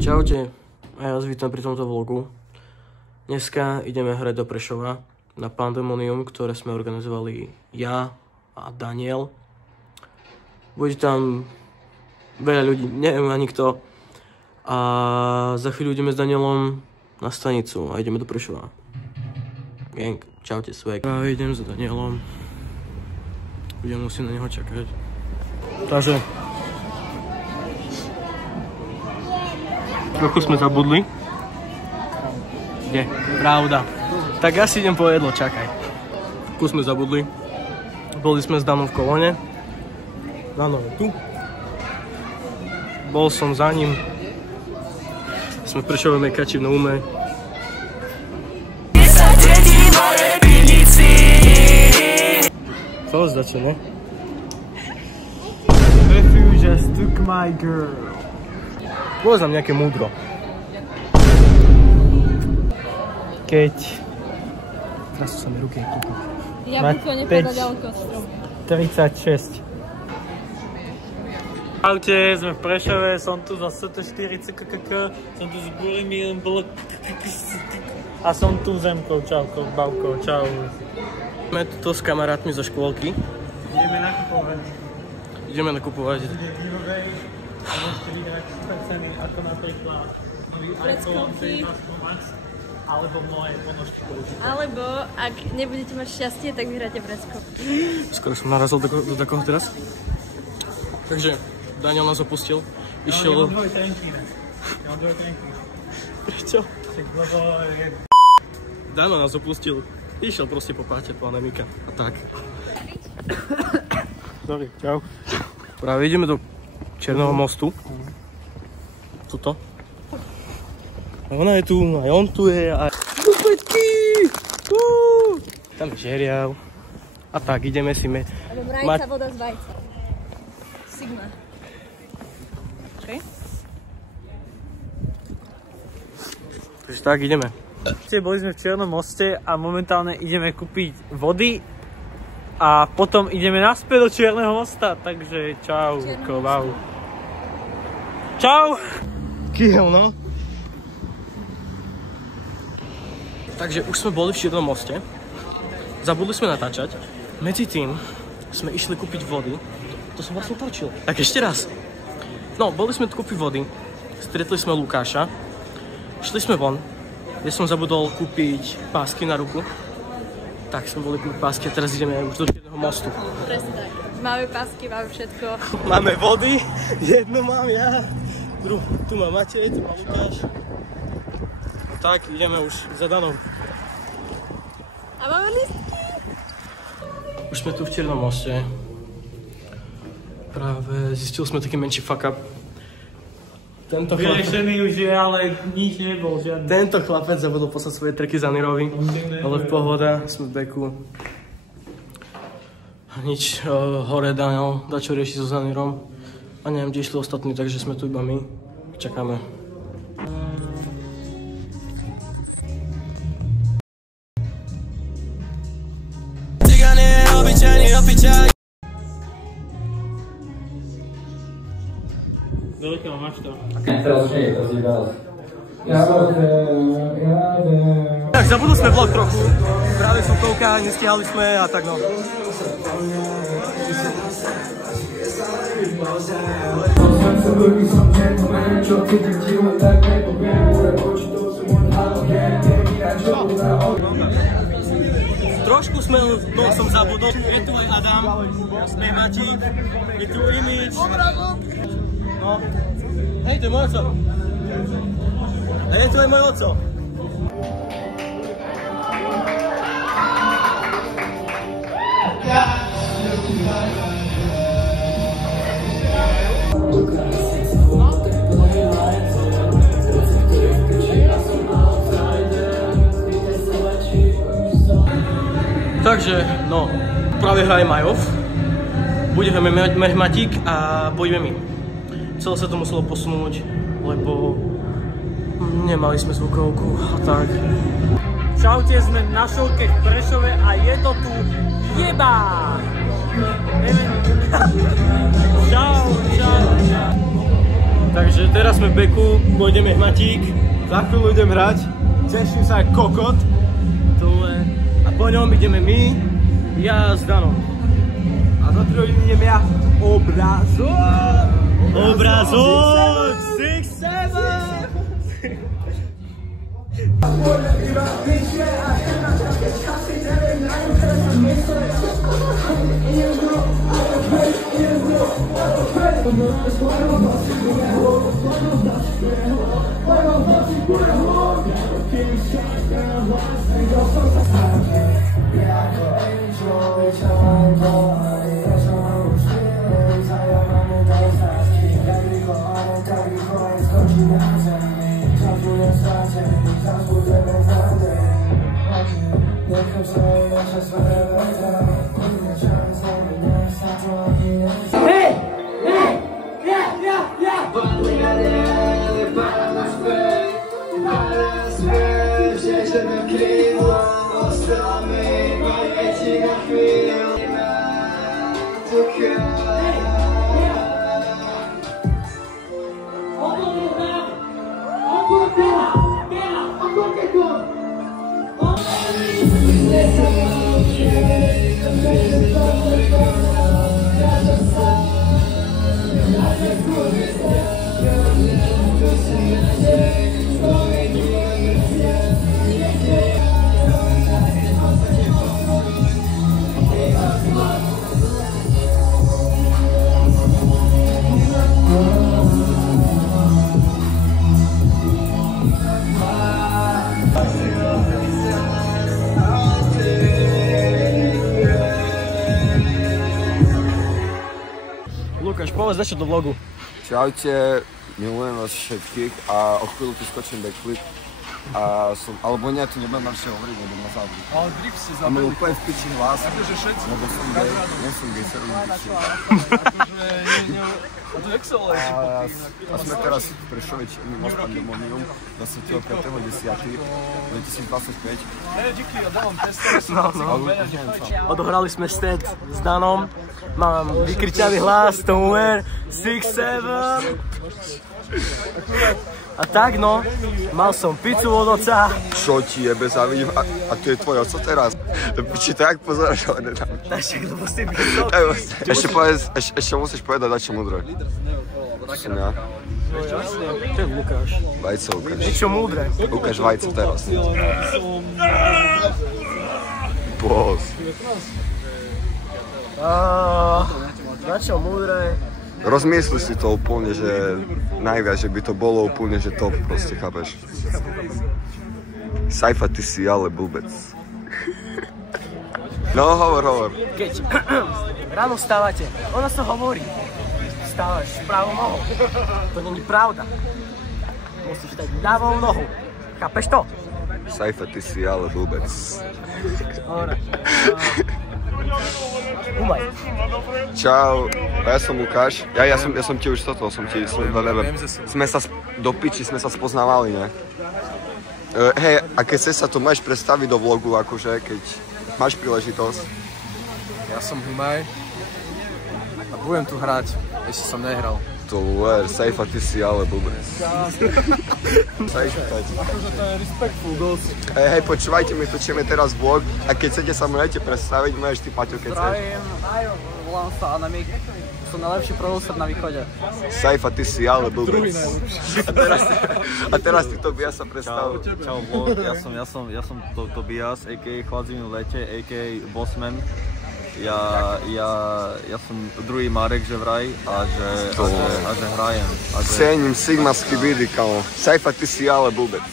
Čaute, a ja vás vítam pri tomto vlogu. Dneska ideme hrať do Prešova na Pandemonium, ktoré sme organizovali ja a Daniel. Bude tam veľa ľudí, neviem ani kto. A za chvíľu ideme s Danielom na stanicu a ideme do Prešova. Gang, čaute swag. Práve idem za Danielom. Budem musieť na neho čakať. Takže trochu sme zabudli. Kde? Pravda. Tak asi idem po jedlo, čakaj. Trochu sme zabudli. Boli sme s Danom v kolóne. Dano je tu. Bol som za ním. Sme v Prešove mekači v Noume. Co zdačo, ne? Refuge has took my girl. Povedz nám nejaké múdro. Keď... Teraz sú sa mi ruky kúpiť. Jablko nepadá ďaleko od stromu. 36. Čaute, sme v Prešove, som tu za ST4 CKKK, som tu s Gurimírom a som tu s Zemkou, čauko, Bavko, čau. Sme tu s kamarátmi zo škôlky. Ideme nakupovať. Ideme nakupovať. Môžete vyhrať super ceny, ako napríklad nový iPhone 13 Pro Max, alebo mnohé ponožky. Alebo, ak nebudete mať šťastie, tak vyhráte preskok. Skoro som narazil do takoho teraz. Takže Daniel nás opustil. Išiel... Ja mám dvoj trenky. Prečo? Dano nás opustil. Išiel proste po páte pandemika. A tak. Sorry, čau. Práve ideme do Černého mostu. Tuto. A ona je tu, aj on tu je, aj... Tam je žeriav. A tak, ideme si Alebo mrajca, voda z vajca. Sigma. Okay. Takže tak, ideme. Boli sme v Černom moste a momentálne ideme kúpiť vody a potom ideme naspäť do Černého mosta, takže čau, wow. Čau! Kiel, no. Takže už sme boli v Černom moste. Zabudli sme natáčať. Medzi tým sme išli kúpiť vody. To som vlastne točil. Tak ešte raz. No, boli sme tu kúpiť vody. Stretli sme Lukáša. Šli sme von. Ja som zabudol kúpiť pásky na ruku. Tak sme boli kúpiť pásky a teraz ideme už do Černého mostu. Presne tak. Máme pásky, máme všetko. Máme vody. Jednu mám ja. Tu má Matej, tu má Lukáš. Tak, ideme už za Danou. A máme listky. Už sme tu v Černom moste. Práve zistili sme taký menší fuck up. Vyriešený už je, ale nič nebol žiadny. Tento chlapec zabudol poslať svoje treky za Nirovi. Ale v pohoda, sme v beku. Nič, hore Daniel, dačo rieši so Zanirom. A neviem, kde išli ostatní, takže sme tu iba my. Čakáme. Veľká máš to. Teraz už nie je, teraz je raz. Tak, zabudli sme vlog trochu. Práve fotovka, nestihali sme a tak no. Trošku sme, no som zabudol. Je tu aj Adam, spievačík, je tu Image. No. Hej, to je môj oco. A je tu aj môj oco. Takže, no, práve hraje Majov. Budeme mať Mehmatík a budeme my. Celé sa to muselo posunúť, lebo nemali sme zvukovku a tak. Čaute, sme na šovke v Prešove a je to tu jebá! Čau, čau. Takže teraz sme v beku, pôjdeme hmatík. Za chvíľu idem hrať, teším sa jak kokot. Dole. A po ňom ideme my, ja s Danom. A za 3 hodiny idem ja. Obrazok! Obrazok! 6, 7! Lukáš, povedz dačo do vlogu. Čaute, milujem vás všetkých a o chvíľu tu skočím backflip. A som, alebo nie, tu nebudem na všetko hovoriť, nebudem na závrhu. Ale grip si zabili. A mám úplne v piči hlas, akože všetci. Lebo som gay, nie som gay, servím piči. A to jak sa volá? A sme teraz v Prešove Čierny most Pandemonium 25.10.2025. Díky, ja dávam testere, Odohrali sme set s Danom. Mám vykričavý hlas, somewhere 6, 7. A tak no, mal som pizzu od oca. Čo ti jebe, závidím, a to je tvoj oco teraz? Piči, to jak pozeráš, ale nedám. Ešte musíš povedať dačo múdre. Som ja. Čo je Lukáš? Vajco ukáž. Niečo múdre. Ukáž vajco teraz. Boss. Dačo múdre. Rozmysli si to úplne, že najviac, že by to bolo úplne, že top, proste, chápeš? Saifa, ty si ale blbec. No, hovor. Keď ráno vstávate, ono sa hovorí. Vstávaš pravou nohou. To není pravda. Musíš dať ľavou nohou. Chápeš to? Saifa, ty si ale blbec. Dobre. Umaj. Čau, ja som Lukáš. Ja som ti už toto, do piči sme sa spoznávali, ne? Hej, a keď sa to máš predstaviť do vlogu, akože, keď máš príležitosť. Ja som Humaj a budem tu hrať, ešte som nehral. To Saifa, ty si ale blbec. Akože to je respectful dosť. Hej, počúvajte, my točíme teraz vlog a keď chcete sa môžete predstaviť, môžeš ty, Paťo, keď chceš. Zdravím, volám sa Anamik, som najlepší producer na východe. Saifa, ty si ale blbec. A teraz ty Tobias sa predstav. Čau vlog, ja som Tobias, a.k.a. Chladzinu v lete, a.k.a. Bossman. Ja som druhý Marek, že vraj, a že hrajem. Cením Sigma Skibidi, kamo. Saifa, ty si ale blbec.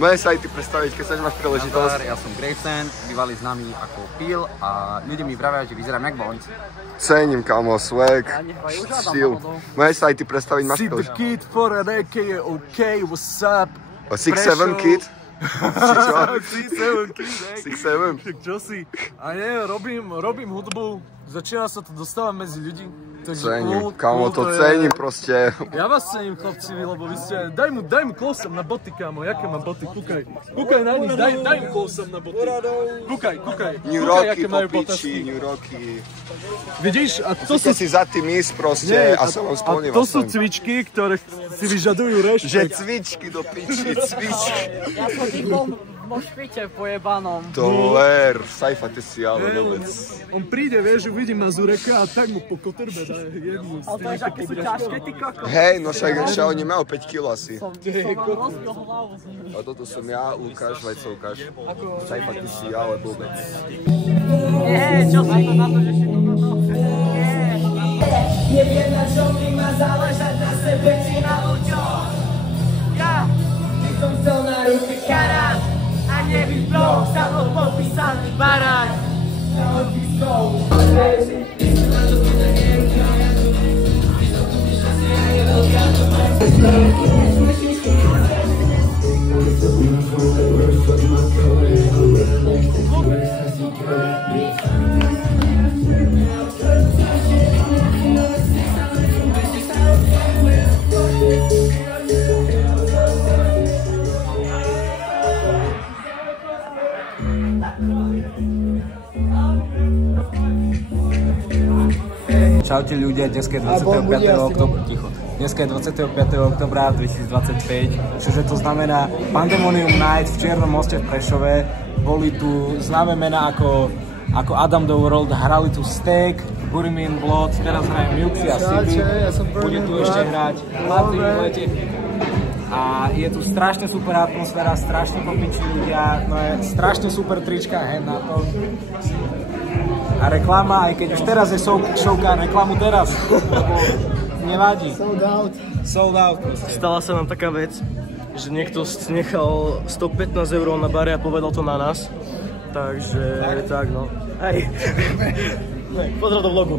Môžeš sa aj ty predstaviť, keď sa máš príležitosť. Ja som Grayson, bývalý známy ako Pil a ľudia mi vravia, že vyzerám jak Bonc. Cením, kamo, swag, štýl. Môžeš sa aj ty predstaviť, máš príležitosť. See the kid for an a.k.a. OK, what's up? 6-7 kid? 6-7 kid, 6-7? Čo si? A nie, robím hudbu, začína sa to dostávať medzi ľudí. Cením, kámo, to cením proste. Ja vás cením, chlapci, lebo vy ste... Daj mu close-up na boty, kámo, jaké mám boty, kúkaj. Kúkaj na nich, daj mu close-up na boty. Kúkaj. New Rocky po piči, New Rocky. Vidíš, a to sú... si za tým ísť proste a sa vám splnil. To sú cvičky, ktoré si vyžadujú rešpekt. Že cvičky do piči, cvičky. Ja som typom vo špite pojebanom. To ver, Saifa, ty si ale vôbec. On príde, vieš, uvidí Mazureka a tak mu po kotrbe dá jednu. Ale to je, aké sú ťažké, ty koko. Hej, no však oni majú 5 kg asi. Som rozbil hlavu z nimi. A toto som ja, Lukáš, Vajcovkáš. Saifa, ty si ale vôbec. Čo si to na to, že si to Neviem na čom mi má záležať, na sebe či na ľuďoch. Ja by som chcel na ruke karát a nebyť blok, sa bol podpísaný barák. Na odpiskov. Čaute ľudia, dneska je 25. oktobra, Dneska je 25. oktobra 2025, čože to znamená Pandemonium Night v Čiernom Moste v Prešove. Boli tu známe mená ako Adam the World, hrali tu Steak, Burimin Blood, teraz hrajem Milky a Sibi, bude tu ešte hrať Hladný v lete. A je tu strašne super atmosféra, strašne popiči ľudia, no je strašne super trička, hej na to. A reklama, aj keď už teraz je šovka, reklamu teraz, lebo nevadí. Sold out. Stala sa nám taká vec, že niekto nechal 115 € na bare a povedal to na nás. Takže tak no. Hej. Pozdrav do vlogu.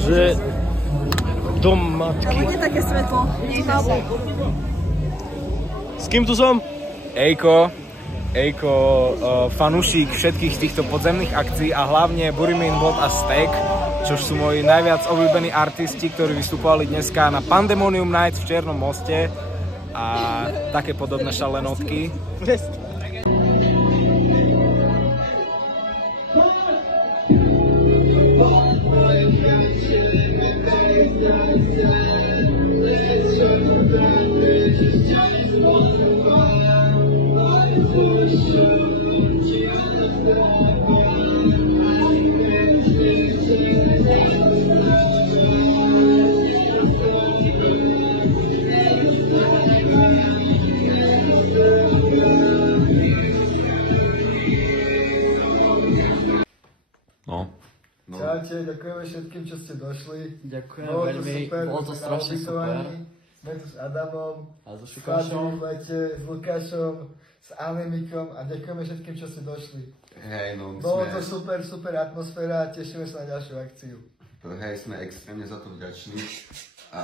Že dom matky. Bude také svetlo. S kým tu som? Ejko, fanúšik všetkých týchto podzemných akcií a hlavne Burimin Blood a Steak, čo sú moji najviac obľúbení artisti, ktorí vystupovali dneska na Pandemonium Night v Čiernom Moste a také podobné šalenotky. Čaute, ďakujeme všetkým, čo ste došli. Ďakujem veľmi, bolo to strašne super. Sme tu s Adamom, s Fadom v lete, s Lukášom, s Anemikom a ďakujeme všetkým, čo ste došli. Hej, no bolo to super atmosféra a tešíme sa na ďalšiu akciu. Hej, sme extrémne za to vďační a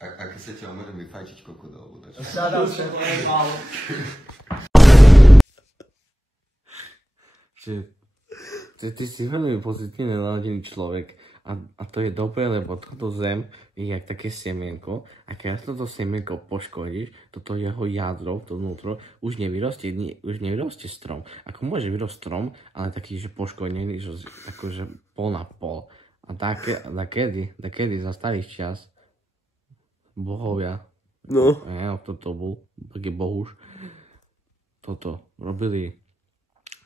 ak chcete, môžem vyfajčiť krokodil. Shoutout všetkým. Ty si veľmi pozitívne naladený človek a to je dobré, lebo toto zem je jak také semienko a keď toto semienko poškodíš, toto jeho jadro, to vnútro, už nevyrastie strom. Ako môže vyrosť strom, ale taký, že poškodený, že akože pol na pol. A takedy za starých čas bohovia, toto bol, taký bohuž, toto robili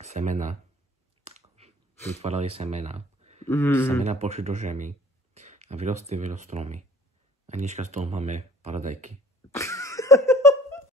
semena. Vytvárali semena. Semena pošli do žemy a vyrostli stromy. A dneška z toho máme paradajky.